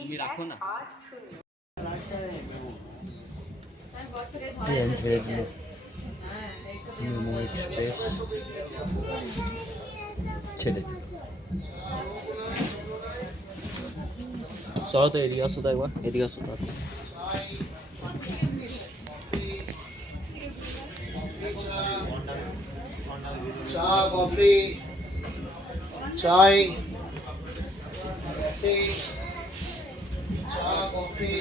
তুমি রাখো না ছেড়ে চলো তো এদিকে আসো তো একবার এদিকে আসো তো চা কফি চাই কফি চা কফি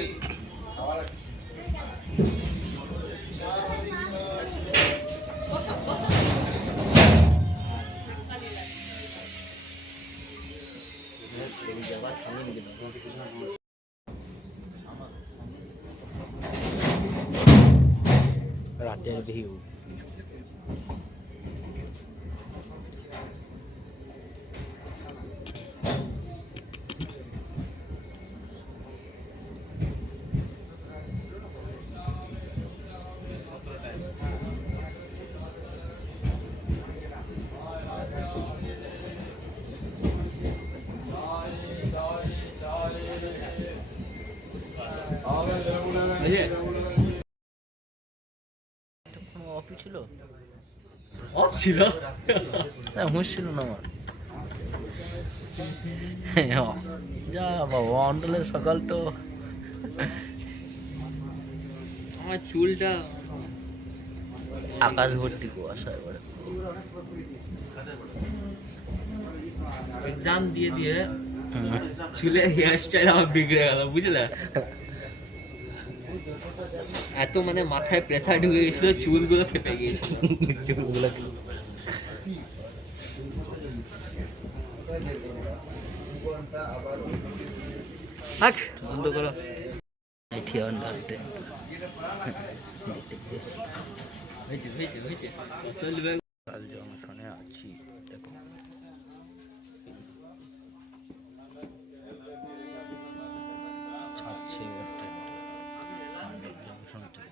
রাতের ভিউ অফ ছিল অফ ছিল হুঁশ ছিল না আমার যা বাবা অন্ডলের সকাল তো আমার চুলটা আকাশ ভর্তি কুয়াশা এবারে এক্সাম দিয়ে দিয়ে চুলের হেয়ার স্টাইল আমার বিগড়ে গেল বুঝলে এত মানে মাথায় প্রেসার ঢুকে গেছিল চুলগুলো ফেপে গিয়েছিল চুলগুলো বন্ধ করো কাল জংশনে আছি দেখো ছাড়ছে এবার ট্রেনটা জংশন থেকে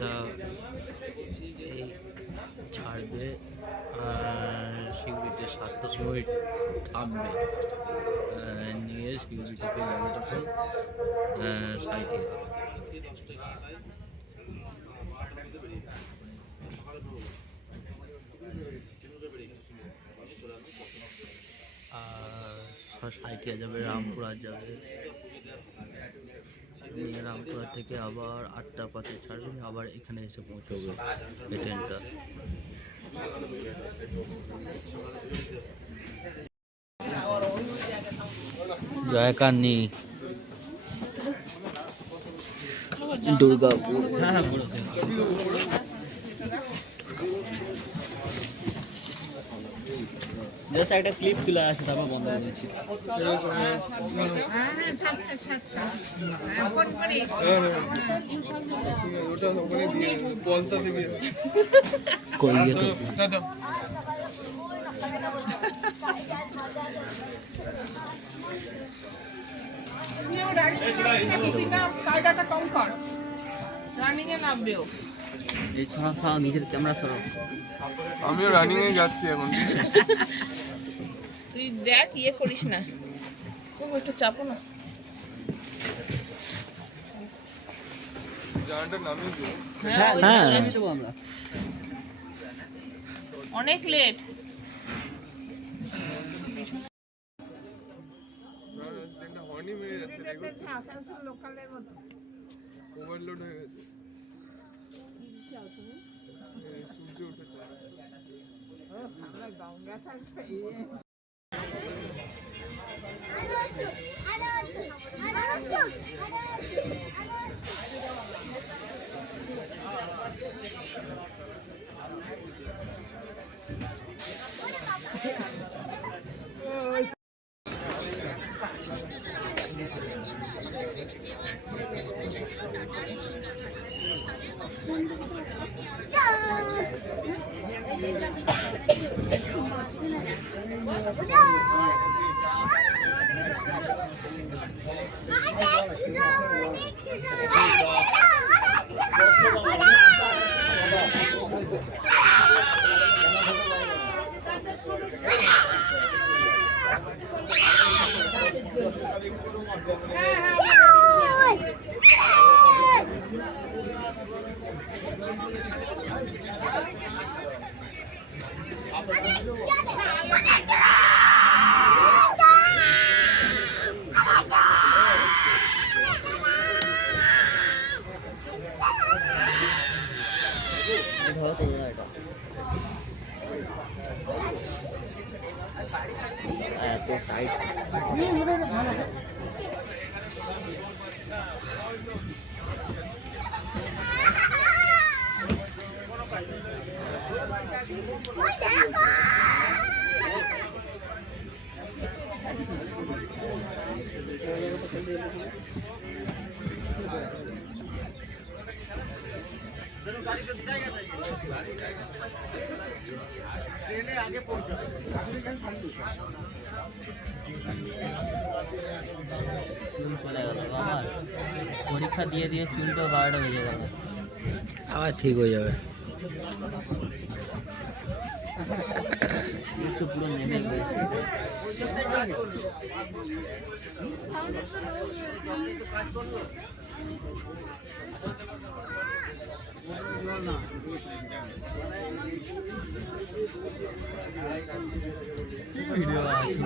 তা এই ছাড়বে সিউড়িতে 7-10 মিনিট থামবে নিয়ে সিউড়ি থেকে যাবে যখন সাইটে আর সাইটিয়া যাবে রামপুরহাট যাবে নিয়ে রামপুরহাট থেকে আবার 8টা 5-এ ছাড়বে আবার এখানে এসে পৌঁছবে এই ট্রেনটা জয়কান্নি দুর্গাপুর জাস্ট একটা ক্লিপ তুলে আসে তারপর বন্ধ করে দিচ্ছি নিজের ক্যামেরা সরাও আমিও রানিং এ যাচ্ছি এখন তুই দেখ ইয়ে করিস না খুব একটু চাপো না জানাটা নামিয়ে দিও হ্যাঁ আমরা অনেক লেট হর্নি মেরে যাচ্ছে আসানসোল লোকালের মতো ওভারলোড হয়ে গেছে সূর্য উঠেছে আমরা গঙ্গা Yeah. এত টাইট চুল চলে গেল আমার পরীক্ষা দিয়ে দিয়ে চুল তো 12টা বেজে গেল আবার ঠিক হয়ে যাবে কিছু পুরো নেমে গেছে ভিডিও আছে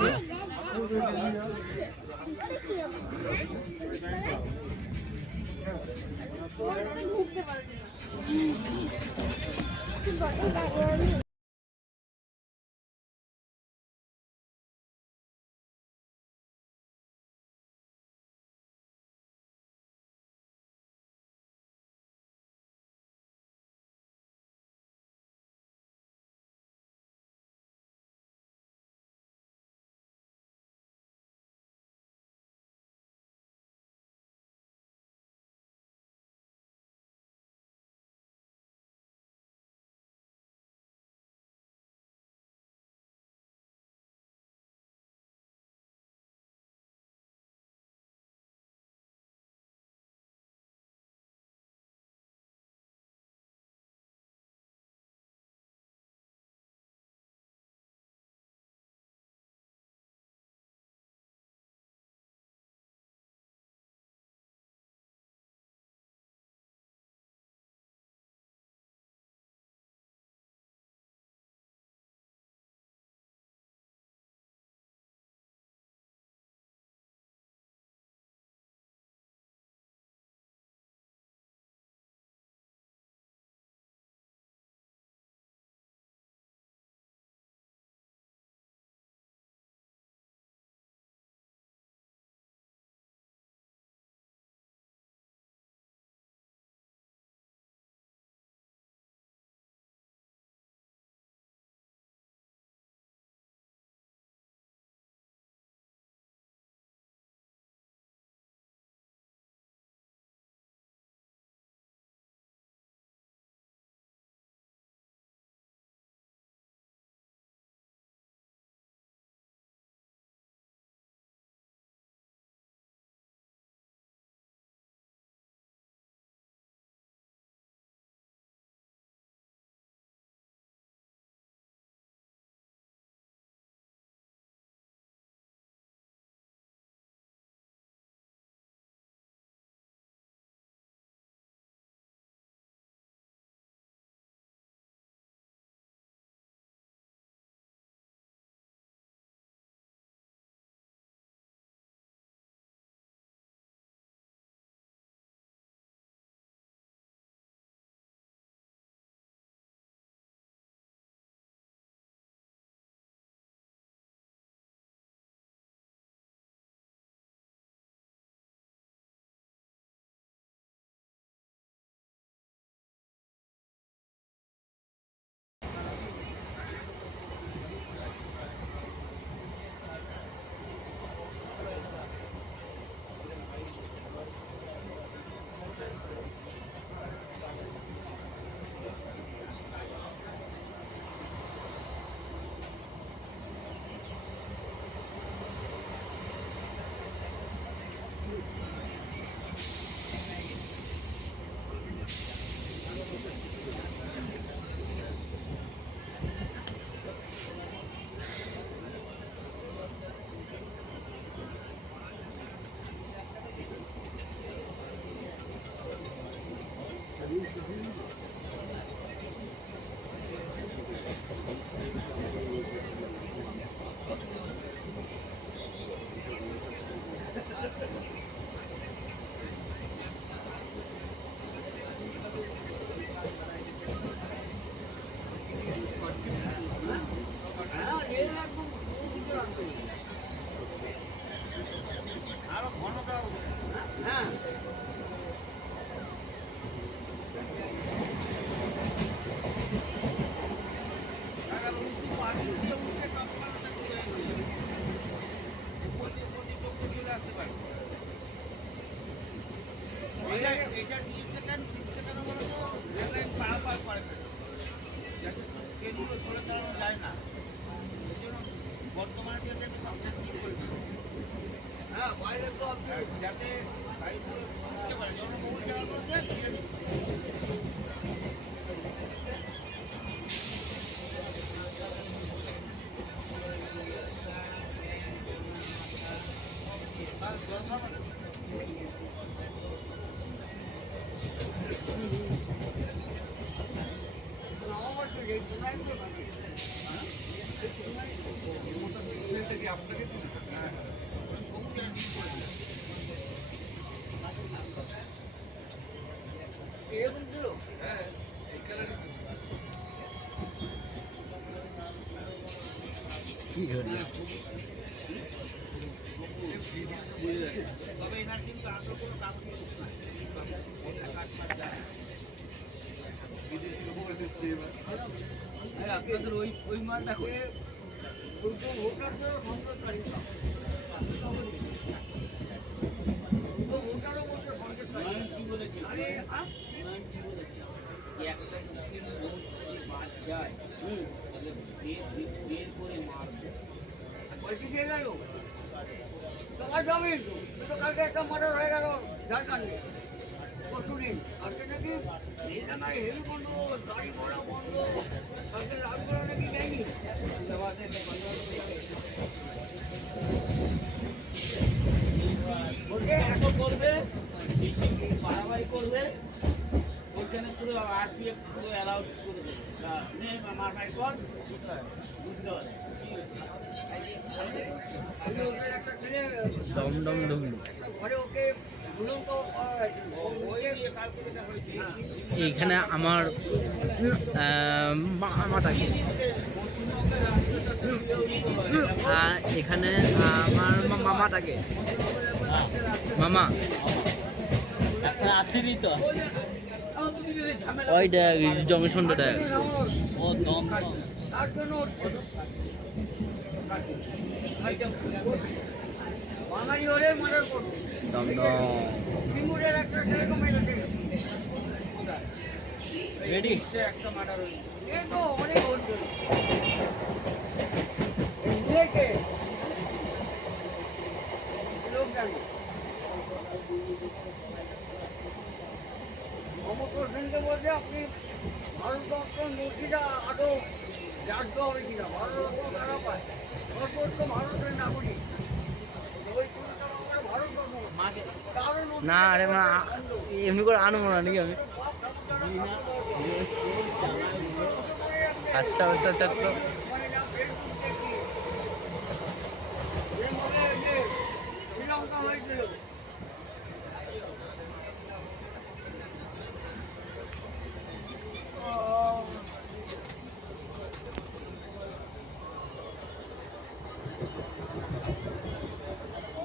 এটা দিয়েছে কেন দিচ্ছে কেন বলো তো রেল লাইন পারাপার করে কেন যাতে ট্রেনগুলো চলে চালানো যায় না এই জন্য বর্তমানে দিয়ে একটু সাবস্টেন্সিভ করে দিয়েছে হ্যাঁ বাইরে তো যাতে গাড়িগুলো ঢুকতে পারে জনবহুল জায়গাগুলোতে ছেড়ে দিচ্ছে কি করি তবে এনার কিন্তু আসল কোনো কাগজ নাই কাট মার যায় বিদেশি লোক দিচ্ছে এবার আপনাদের ওই মালটা করে একটা মুসলিম লোক যদি বাদ যায় তাহলে বের করে মারবে পলিটিকে গেল তোমার জমিন তো কালকে একটা মার্ডার হয়ে গেল ঝাড়খণ্ডে পরশুদিন আজকে নাকি এটা নাই হেলি বন্ধ গাড়ি ঘোড়া বন্ধ কালকে লাভগুলো নাকি নেয়নি ওকে এখন করবে বেশি বাড়াবাড়ি করবে ওইখানে পুরো আরপিএফ পুরো অ্যালাউড করে দেবে মারমারি কর বুঝতে পারে দম দম ঢুকলো ঘরে ওকে ঝুলন্ত এইখানে আমার মামাটাকে এখানে আমার মামাটাকে মামা আসেনি তো ওইটা জংশনটা ও দম তার জন্য বাঙালি হলে মার্ডার করবে দম দম সিঙ্গুরের একটা সেরকম রেডি একটা মার্ডার হয়েছে এ তো অনেক হচ্ছে নিজেকে লোক জানে মমতা সেনকে বলছে আপনি ভারতবর্ষ নথিটা আদৌ রাজ্য হবে কিনা ভারতবর্ষ কারা পায় ভারতবর্ষ ভারতের নাগরিক ওই কোনটা আমার ভারতবর্ষ কারণ না আরে মা এমনি করে আনবো না নাকি আমি আচ্ছা আচ্ছা আচ্ছা আচ্ছা শ্রীলঙ্কা হয়েছিল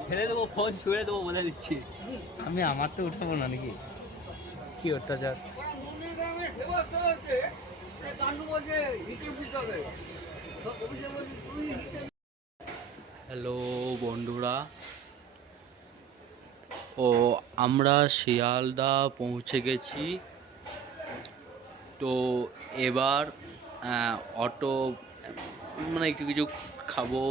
ফেলে দেবো ফোন ছুঁড়ে দেবো বলে দিচ্ছি আমি আমার তো উঠাবো না নাকি কি অত্যাচার হ্যালো বন্ধুরা ও আমরা শিয়ালদা পৌঁছে গেছি তো এবার অটো মানে একটু কিছু খাবো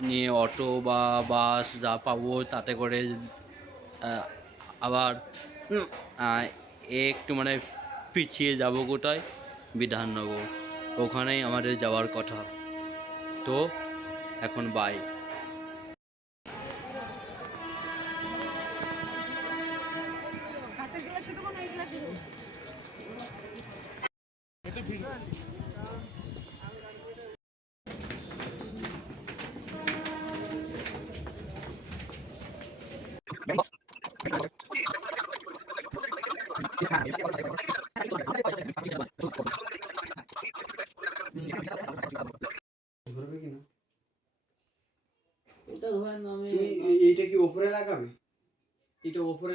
নিয়ে অটো বা বাস যা পাবো তাতে করে আবার একটু মানে পিছিয়ে যাব কোথায় বিধাননগর ওখানেই আমাদের যাওয়ার কথা তো এখন বাই এইটা কি ওপরে লাগাবে এটা ওপরে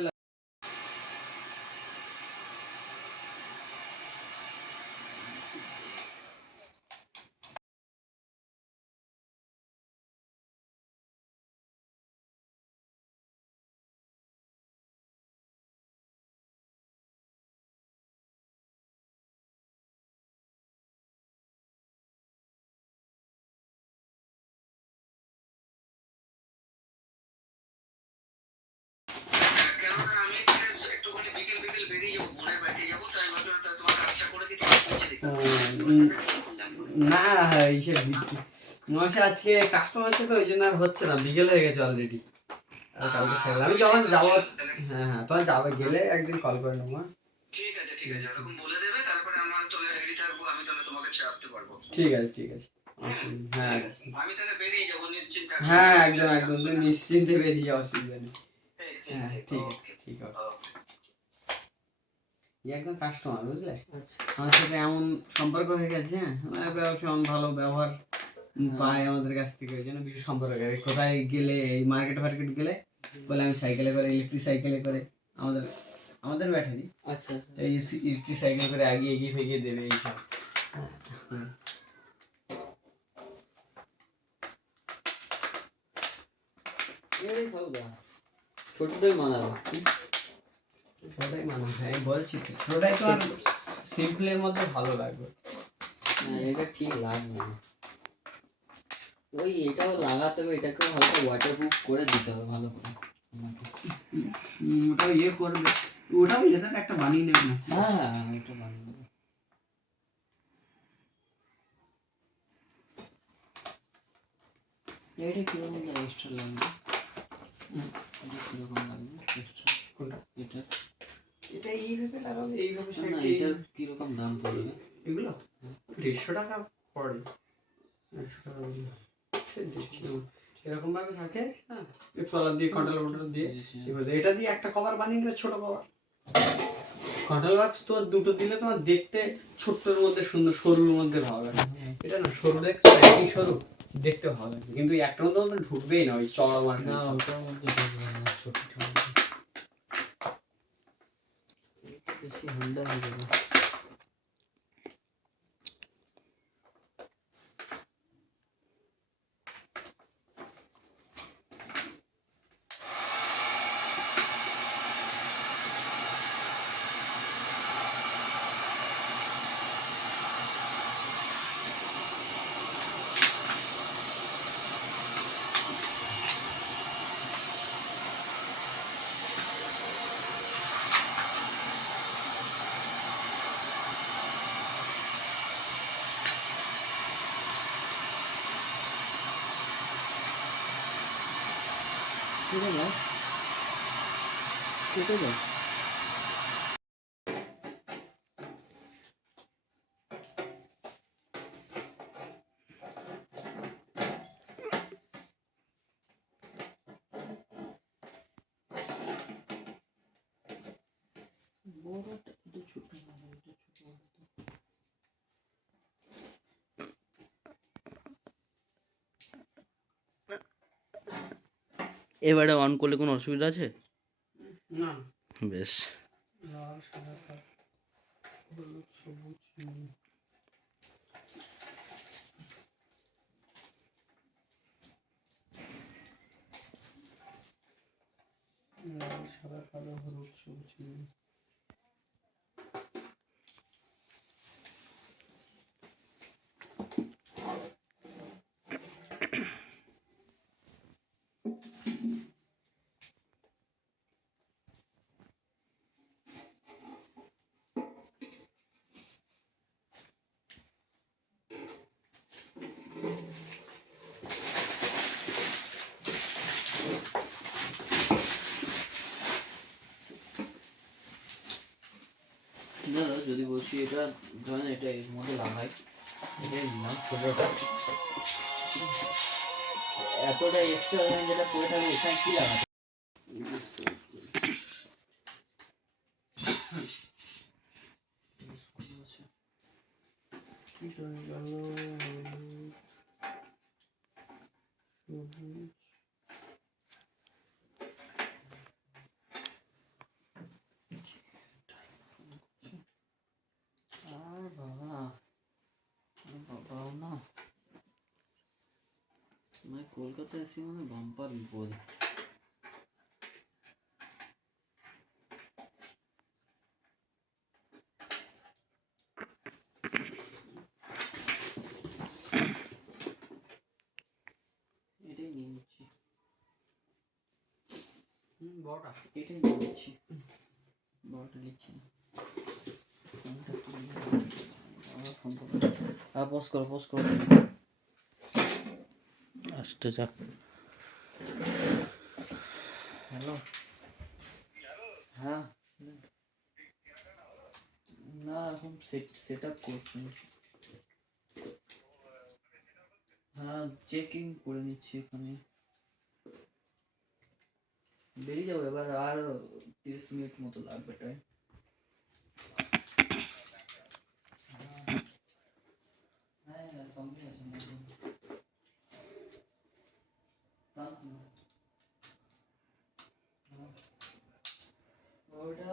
না ইসে মশা আজকে কাস্টমার আছে তো ওই জন্য আর হচ্ছে না, বিকেল হয়ে গেছে অলরেডি। আর কালকে সেল আমি যখন যাবো, হ্যাঁ হ্যাঁ তোমার যাবে গেলে একদিন কল করে নেবো। হ্যাঁ? ঠিক আছে ঠিক আছে, হ্যাঁ হ্যাঁ একদম একদম, তুমি নিশ্চিন্তে বেরিয়ে যাও, অসুবিধা নেই। হ্যাঁ ঠিক আছে ঠিক আছে। একদম কাস্টমার বুঝলে, আমার সাথে এমন সম্পর্ক হয়ে গেছে, হ্যাঁ এমন ভালো ব্যবহার পায় আমাদের কাছ থেকে, ওই জন্য বিশেষ সম্পর্ক হয়ে গেছে। কোথায় গেলে এই মার্কেট ফার্কেট গেলে বলে আমি সাইকেলে করে, ইলেকট্রিক সাইকেলে করে, আমাদের আমাদের ব্যাটারি, আচ্ছা এই ইলেকট্রিক সাইকেল করে এগিয়ে এগিয়ে ফেগিয়ে দেবে এইসব। ছোটটাই মানাবে, ছোটটাই মানাবে, আমি বলছি তো ছোটটাই তো আর সিম্পলের মধ্যে ভালো লাগবে না, এটা ঠিক লাগবে না। ওই এটাও লাগাতে হবে, এটাকেও হালকা ওয়াটারপ্রুফ করে দিতে হবে ভালো করে আমাকে। ওটাও ইয়ে করবে, ওটাও লেদার একটা বানিয়ে নেবে না? হ্যাঁ হ্যাঁ ওটা বানিয়ে নেবে। এটা কিরকম এক্সট্রা লাগবে? এটা কিরকম লাগবে এক্সট্রা? কোনটা? এটা এটা এইভাবে লাগাবে, এইভাবে না, এটার কিরকম দাম পড়বে? এগুলো 150 টাকা পড়ে, 100 টাকা এরকম ভাবে থাকে। হ্যাঁ পেপার দিয়ে কন্ট্রোল দিয়ে এটা দিয়ে একটা কভার বানিয়ে নেবে, ছোট কভার। কন্ট্রোল বক্স তো দুটো দিলে তোমার দেখতে ছোট্টর মধ্যে সুন্দর, সরুর মধ্যে ভালো লাগে। এটা না সরু দেখতে, একই সরু দেখতে ভালো লাগে, কিন্তু একটার মধ্যে মধ্যে ঢুকবেই না, ওই চড়া মার না, ওটার মধ্যে ঢুকবে না, ছোট বেশি হান্ডা হয়ে যাবে। কেটে দাও, কেটে দাও। বড়টা কিন্তু ছোট না, এটা ছোট। এবারে অন করলে কোনো অসুবিধা আছে? না বেশ। লাল সাদা হলুদ সবুজ নীল, লাল সাদা কালো হলুদ সবুজ নীল। দাদা যদি বলছি এটা ধরেন এটা এর মধ্যে লাগাই, এটাই নিলাম ছোটটা, এতটা এক্সট্রা যেটা পড়ে থাকবে এখানে কি লাগাতে? বাবাও না, মানে কলকাতায় এসে মানে বাম্পার বিপদ। এটাই নিয়ে নিচ্ছি। বড়টা এটাই নিয়ে নিচ্ছি, বড়টা নিচ্ছি না। ফোনটা একটু নিয়ে নাও। আবার ফোন করো, পোজ করো, পোজ করো, আসতে যা। হ্যালো, হ্যাঁ না এখন সেট আপ করছি। হ্যাঁ চেকিং করে নিচ্ছি এখানে, বেরিয়ে যাবো এবার, আর 30 মিনিট মতো লাগবে টাইম। হ্যাঁ সঙ্গে আছে ওটা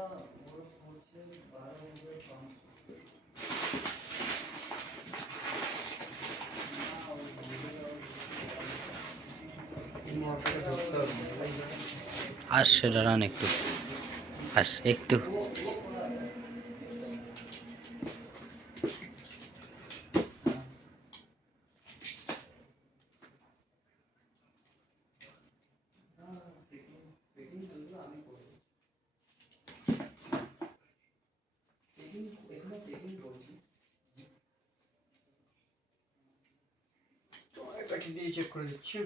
ওর হচ্ছে 12,500। আসছে দাঁড়ান একটু, একটু কাঠি দিয়ে চেক করে দিচ্ছি।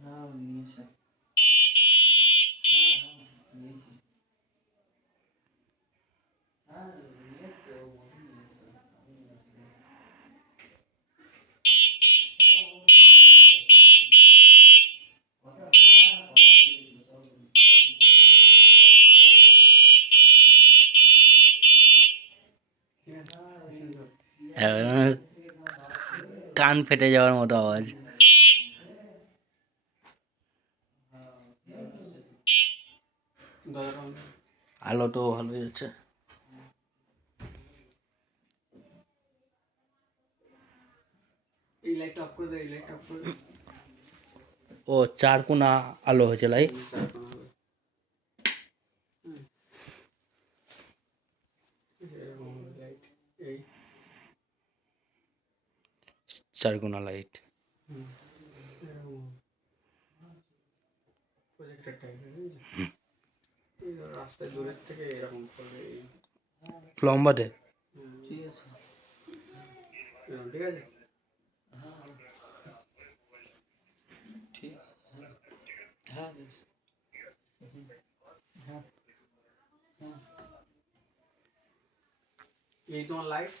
হ্যাঁ নিয়েছে, হ্যাঁ নিয়েছে, ও মনে নিয়েছে, আমি নিয়েছি। কান ফেটে যাওয়ার মতো আওয়াজ। আলোটাও ভালো হয়েছে। এই লাইটটা অফ করে দে, এই লাইটটা অফ করে দে। ও 4 কোণা আলো হয়েছে লাইট, এরকম লাইট, এই 4 কোণা লাইট। এরকম প্রজেক্টর টাইপের, এই ধর রাস্তায় দূরের থেকে এরকম করবে, এই লম্বাতে ঠিক আছে, ঠিক আছে। ঠিক, হ্যাঁ বেশ, হ্যাঁ হ্যাঁ এই তোমার লাইট,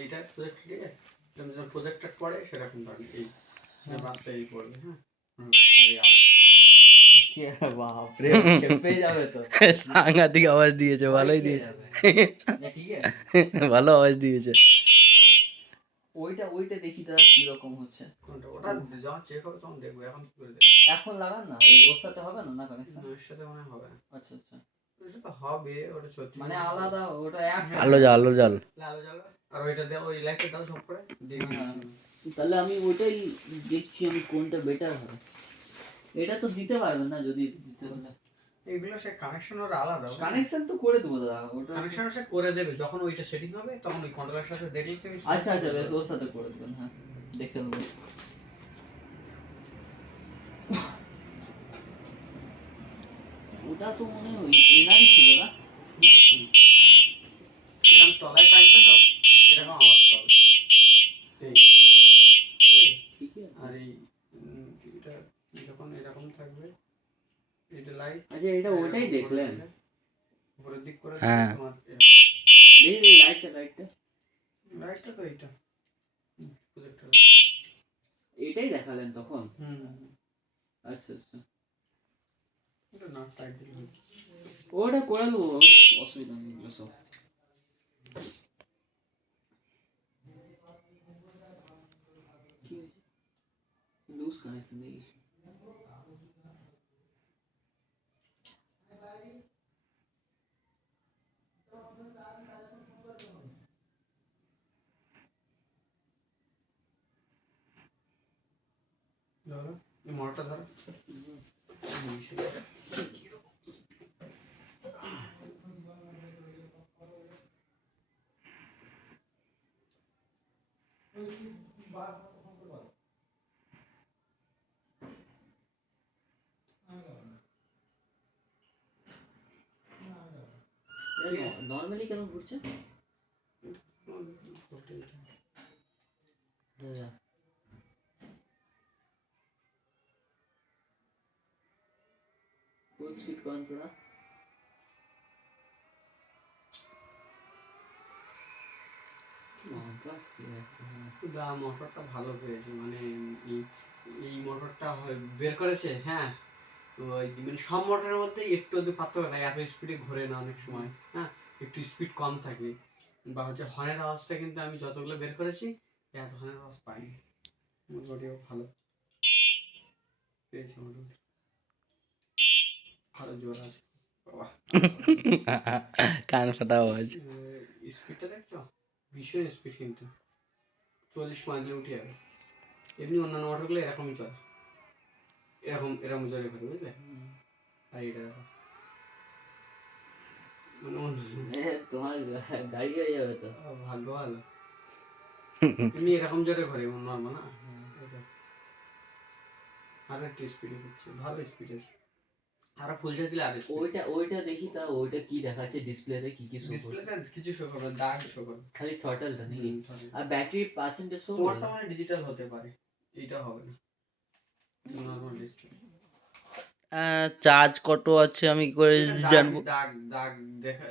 এইটা প্রজেক্টর, ঠিক আছে। তুমি যখন প্রজেক্টর পড়ে সেরকম ধরনের এই রাস্তায় এই পড়বে, হ্যাঁ। আরে বাপরে খেপে যাবে তো। সাংঘাতিক আওয়াজ দিয়েছে, ভালোই দিয়েছে, ঠিক আছে, ভালো আওয়াজ দিয়েছে। ওইটা দেখি তো কিরকম হচ্ছে। কোনটা? ওটা যখন চেক হবে তখন দেখবো, এখন কি করে দেখবো? এখন লাগান না, ওর সাথে হবে না, না কানেকশন? এর সাথে মনে হয় হবে না। আচ্ছা আচ্ছা, এর সাথে হবে, ওটা সত্যি মানে আলাদা, ওটা এক আলো জ্বাল, আলো জাল। আলো জ্বাল। আর ওইটা দাও, ওই লাইটটা দাও সব করে দেখবি। তাহলে আমি ওইটাই দেখছি, আমি কোনটা বেটার হবে। এটা তো দিতে পারবেন না যদি দিতে হলে। এগুলো সে কানেকশন ওর আলাদা, কানেকশন তো করে দেবো দাদা, ওটা কানেকশন সে করে দেবে যখন ওইটা সেটিং হবে, তখন ওই কন্ট্রোলারের সাথে দেখলে কি। আচ্ছা আচ্ছা বেশ, ওর সাথে করে দেবেন, হ্যাঁ দেখে নেবো। ওটা তো মনে হয় এনারই ছিল না, এরকম তলায় থাকবে তো, এরকম আওয়াজ পাবে। ঠিক আছে। আর এই এটা যখন এরকম থাকবে, এটা লাইট। আচ্ছা এটা ওটাই দেখলেন উপরের দিক করে হ্যাঁ। তোমার দেখি লাইটটা তো এইটা প্রজেক্টর, এটাই দেখালেন তখন। আচ্ছা আচ্ছা, ওটা না টাইট দিলে ওটা করে দেবো, অসুবিধা নেই এগুলো সব। কি হয়েছে? লুজ কানেকশন দেখিস। ধরো এই মোটরটা ধরো। নর্মালি কেন ঘুরছে? ফুল স্পিড করেন তো না? মোটরটা ভালো পেয়েছে, মানে এই মোটরটা বের করেছে। হ্যাঁ, ওই মানে সব মোটরের মধ্যে একটু আধটু পার্থক্য থাকে, এত স্পিডে ঘোরে না অনেক সময়। হ্যাঁ, একটু স্পিড কম থাকে, বা হচ্ছে হর্নের আওয়াজটা কিন্তু আমি যতগুলো বের করেছি এত হর্নের আওয়াজ পাইনি। মোটামুটিও ভালো পেয়েছে, মোটামুটি ভালো জোর আছে। বাবা কান ফাটা আওয়াজ। স্পিডটা দেখছো, ভীষণ স্পিড, কিন্তু 40-45 উঠে যাবে। এমনি অন্যান্য মোটরগুলো এরকমই চলে, এরকম জোরে ঘুরে, বুঝলে? আর এটা দেখো, মানে তোমার গাড়ি হয়ে যাবে তো। ভাগ্য ভালো, এমনি এরকম জোরে ঘুরে নর্মাল না। আরো একটু স্পিডে ঘুরছে, ভালো স্পিডের। আরো ফুল চার্জ দিলে আরো ওইটা দেখি, তা ওইটা কি দেখাচ্ছে ডিসপ্লেতে? কি শো করছে? ডিসপ্লেতে কিছু শো করবে, দাগ শো করবে, খালি থ্রটলটা নাকি? আর ব্যাটারি পার্সেন্টেজ শো তোমারটা মানে ডিজিটাল হতে পারে, এইটা হবে না, নরমাল ডিসপ্লে। চার্জ কত আছে আমি কি করে জানবো? দাগ দাগ দেখা,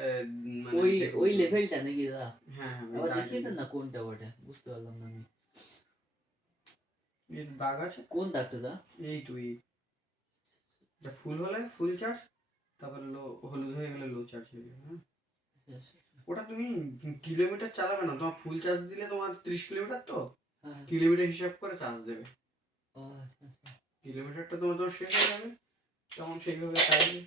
মানে ওই লেভেলটা নাকি দাদা? হ্যাঁ হ্যাঁ, আবার দেখিয়ে দেন না কোনটা ওটা, বুঝতে পারলাম না আমি। এই দাগ আছে, কোন দাগটা দা? এই তো এই, এটা ফুল হলে ফুল চার্জ, তারপর হলুদ হয়ে গেলে লো চার্জ হয়ে যাবে। হ্যাঁ, ওটা তুমি কিলোমিটার চালাবে না, তোমার ফুল চার্জ দিলে তোমার 30 কিলোমিটার, তো কিলোমিটার হিসাব করে চার্জ দেবে। কিলোমিটারটা তোমার শেষ হয়ে যাবে, তখন সেইভাবে চাইবে।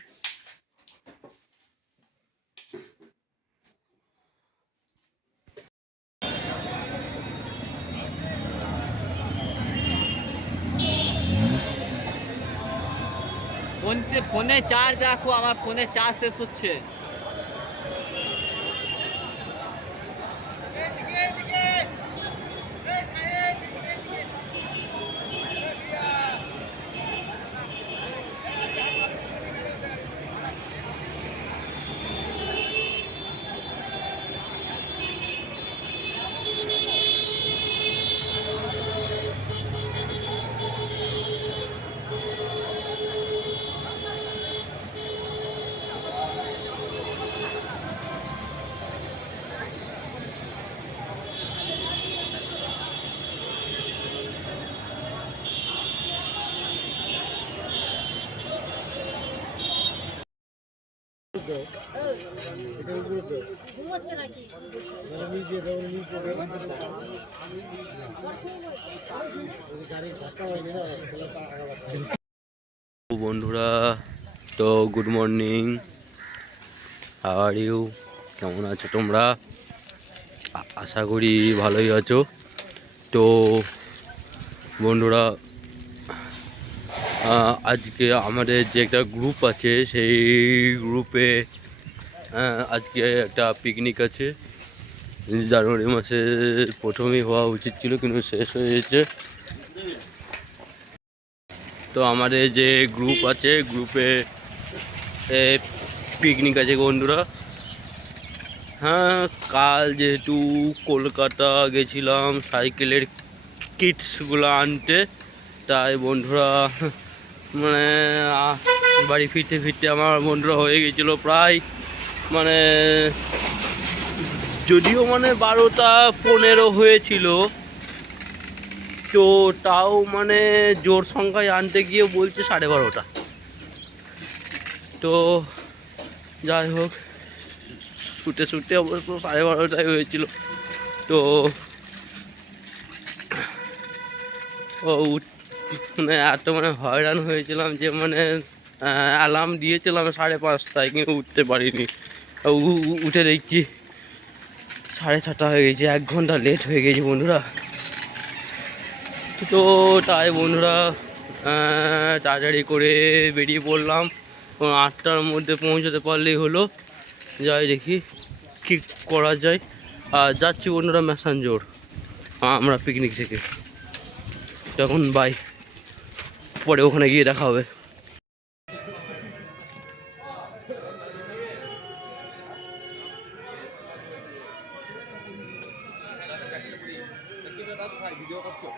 ফোনে চার্জ রাখো, আমার ফোনে চার্জ শেষ হচ্ছে। বন্ধুরা, তো good morning, how are you? কেমন আছো তোমরা? আশা করি ভালোই আছো। তো বন্ধুরা, আজকে আমাদের যে একটা গ্রুপ আছে, সেই গ্রুপে আজকে একটা পিকনিক আছে। জানুয়ারি মাসে প্রথমেই হওয়া উচিত ছিল, কিন্তু শেষ হয়ে গেছে। তো আমাদের যে গ্রুপ আছে, গ্রুপে পিকনিক আছে বন্ধুরা। হ্যাঁ, কাল যেহেতু কলকাতা গেছিলাম সাইকেলের কিটসগুলো আনতে, তাই বন্ধুরা মানে বাড়ি ফিরতে ফিরতে আমার বন্ধুরা হয়ে গেছিলো প্রায়, মানে যদিও মানে 12টা 15 হয়েছিল, তো তাও মানে জোর সংখ্যায় আনতে গিয়ে বলছে 12:30। তো যাই হোক, ছুটে ছুটে অবশ্য 12:30টায় হয়েছিল। তো মানে এত মানে হয়রান হয়েছিলাম যে মানে অ্যালার্ম দিয়েছিলাম 5:30টায়, কিন্তু উঠতে পারিনি। উঠে দেখছি 6:30 হয়ে গেছে, 1 ঘন্টা লেট হয়ে গেছে বন্ধুরা। তো তাই বন্ধুরা তাড়াতাড়ি করে বেরিয়ে পড়লাম, 8টার মধ্যে পৌঁছাতে পারলেই হলো। যাই দেখি কী করা যায়। আর যাচ্ছি বন্ধুরা ম্যাসাঞ্জোর আমরা পিকনিক থেকে। তখন বাই, পরে ওখানে গিয়ে দেখা হবে। ভিডিও করছো?